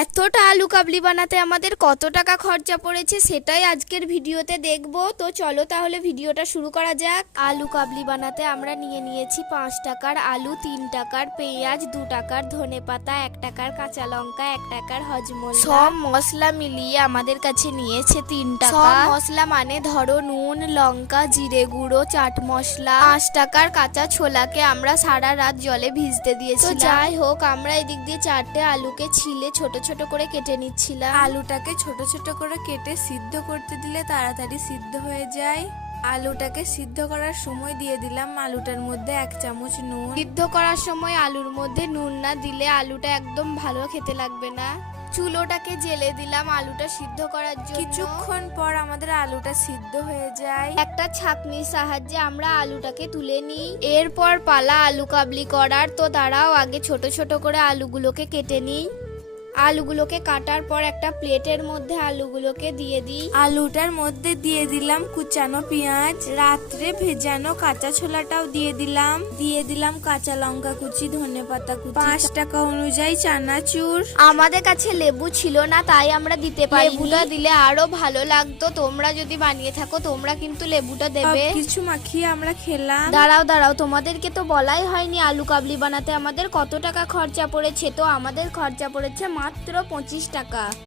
এতটা আলু কাবলি বানাতে আমাদের কত টাকা খরচা পড়েছে সেটাই আজকের ভিডিওতে দেখব। তো চলো তাহলে ভিডিওটা শুরু করা যাক। আলু কাবলি বানাতে আমরা নিয়ে নিয়েছি 5 টাকার আলু, 3 টাকার পেঁয়াজ, 2 টাকার ধনেপাতা, 1 টাকার কাঁচা লঙ্কা, 1 টাকার হজমোলা। সব মশলা মিলিয়ে আমাদের কাছে নিয়েছে 3 টাকা। সব মশলা মানে ধরো নুন, লঙ্কা, জিরে গুঁড়ো, চাট মশলা। 5 টাকার কাঁচা ছোলাকে আমরা সারা রাত জলে ভিজতে দিয়েছিলাম। তো যাই হোক, আমরা এদিক দিয়ে 4টে আলুকে ছিলে ছোট ছোট করে কেটে নিচ্ছিলাম। আলুটাকে ছোট ছোট করে কেটে সিদ্ধ করতে দিলে তাড়াতাড়ি সিদ্ধ হয়ে যায়। আলুটাকে সিদ্ধ করার সময় দিয়ে দিলাম আলুটার মধ্যে 1 চামচ নুন। সিদ্ধ করার সময় আলুর মধ্যে নুন না দিলে আলুটা একদম ভালো খেতে লাগবে না। চুলোটাকে জেলে দিলাম আলুটা সিদ্ধ করার জন্য। কিছুক্ষণ পর আমাদের আলুটা সিদ্ধ হয়ে যায়। একটা ছাঁকনির সাহায্যে আমরা আলুটাকে তুলে নিই। এরপর পালা আলু কাবলি করার। তো দাঁড়াও, আগে ছোট ছোট করে আলুগুলোকে কেটে নিই। আলুগুলোকে কাটার পর একটা প্লেটের মধ্যে আলুগুলোকে দিয়ে দিই। আলুটার মধ্যে দিয়ে দিলাম কুচানো পেঁয়াজ, রাত্রে ভেজানো কাঁচা ছোলাটাও দিয়ে দিলাম কাঁচা লঙ্কা কুচি, ধনেপাতা কুচি, 5 টাকা অনুযায়ী চানাচুর। আমাদের কাছে লেবু ছিল না তাই আমরা দিতে পারি। লেবুটা দিলে আরো ভালো লাগতো। তোমরা যদি বানিয়ে থাকো তোমরা কিন্তু লেবুটা দেবে। কিছু মাখিয়ে আমরা খেলাম। দাঁড়াও, তোমাদেরকে তো বলাই হয়নি আলু কাবলি বানাতে আমাদের কত টাকা খরচা পড়েছে। তো আমাদের খরচা পড়েছে মাত্র 25 টাকা।